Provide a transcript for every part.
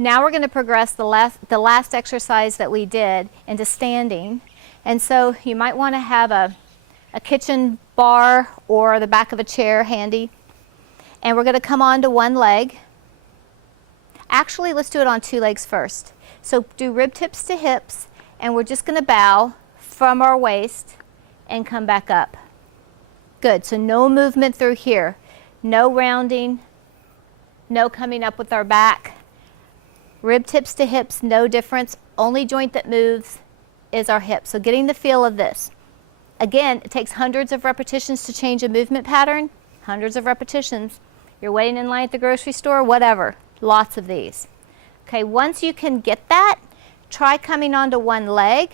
Now we're going to progress the last exercise that we did into standing. And so you might want to have a kitchen bar or the back of a chair handy. And we're going to come onto one leg. Actually, let's do it on two legs first. So do rib tips to hips, and we're just going to bow from our waist and come back up. Good, so no movement through here. No rounding, no coming up with our back. Rib tips to hips, no difference. Only joint that moves is our hip. So getting the feel of this. Again, it takes hundreds of repetitions to change a movement pattern. Hundreds of repetitions. You're waiting in line at the grocery store, whatever. Lots of these. Okay, once you can get that, try coming onto one leg.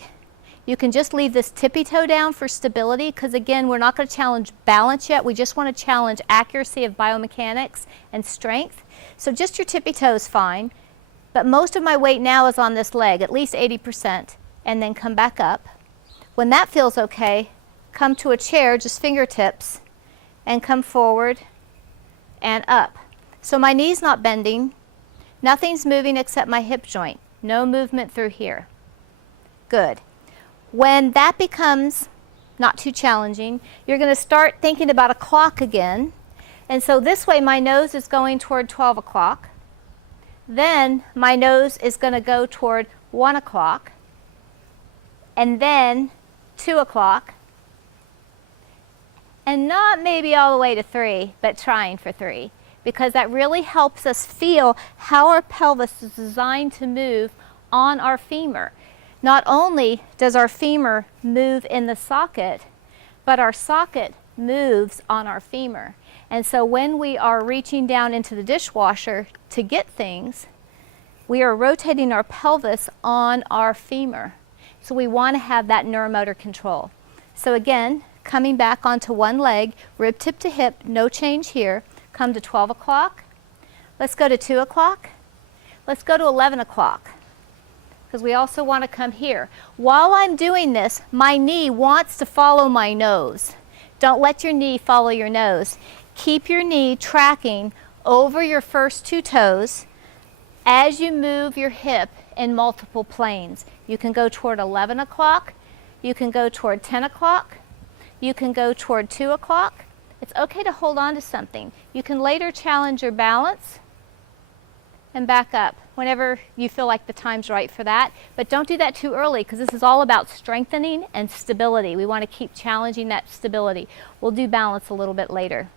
You can just leave this tippy toe down for stability, because again, we're not going to challenge balance yet. We just want to challenge accuracy of biomechanics and strength. So just your tippy toe is fine. But most of my weight now is on this leg, at least 80%, and then come back up. When that feels okay, come to a chair, just fingertips, and come forward and up. So my knee's not bending, nothing's moving except my hip joint. No movement through here. Good. When that becomes not too challenging, you're going to start thinking about a clock again. And so this way my nose is going toward 12 o'clock. Then my nose is going to go toward 1 o'clock, and then 2 o'clock, and not maybe all the way to 3, but trying for 3, because that really helps us feel how our pelvis is designed to move on our femur. Not only does our femur move in the socket, but our socket moves on our femur. And so when we are reaching down into the dishwasher to get things, we are rotating our pelvis on our femur. So we want to have that neuromotor control. So again, coming back onto one leg, rib tip to hip, no change here. Come to 12 o'clock. Let's go to 2 o'clock. Let's go to 11 o'clock, because we also want to come here. While I'm doing this, my knee wants to follow my nose. Don't let your knee follow your nose. Keep your knee tracking over your first 2 toes as you move your hip in multiple planes. You can go toward 11 o'clock, you can go toward 10 o'clock, you can go toward 2 o'clock. It's okay to hold on to something. You can later challenge your balance and back up whenever you feel like the time's right for that. But don't do that too early, because this is all about strengthening and stability. We want to keep challenging that stability. We'll do balance a little bit later.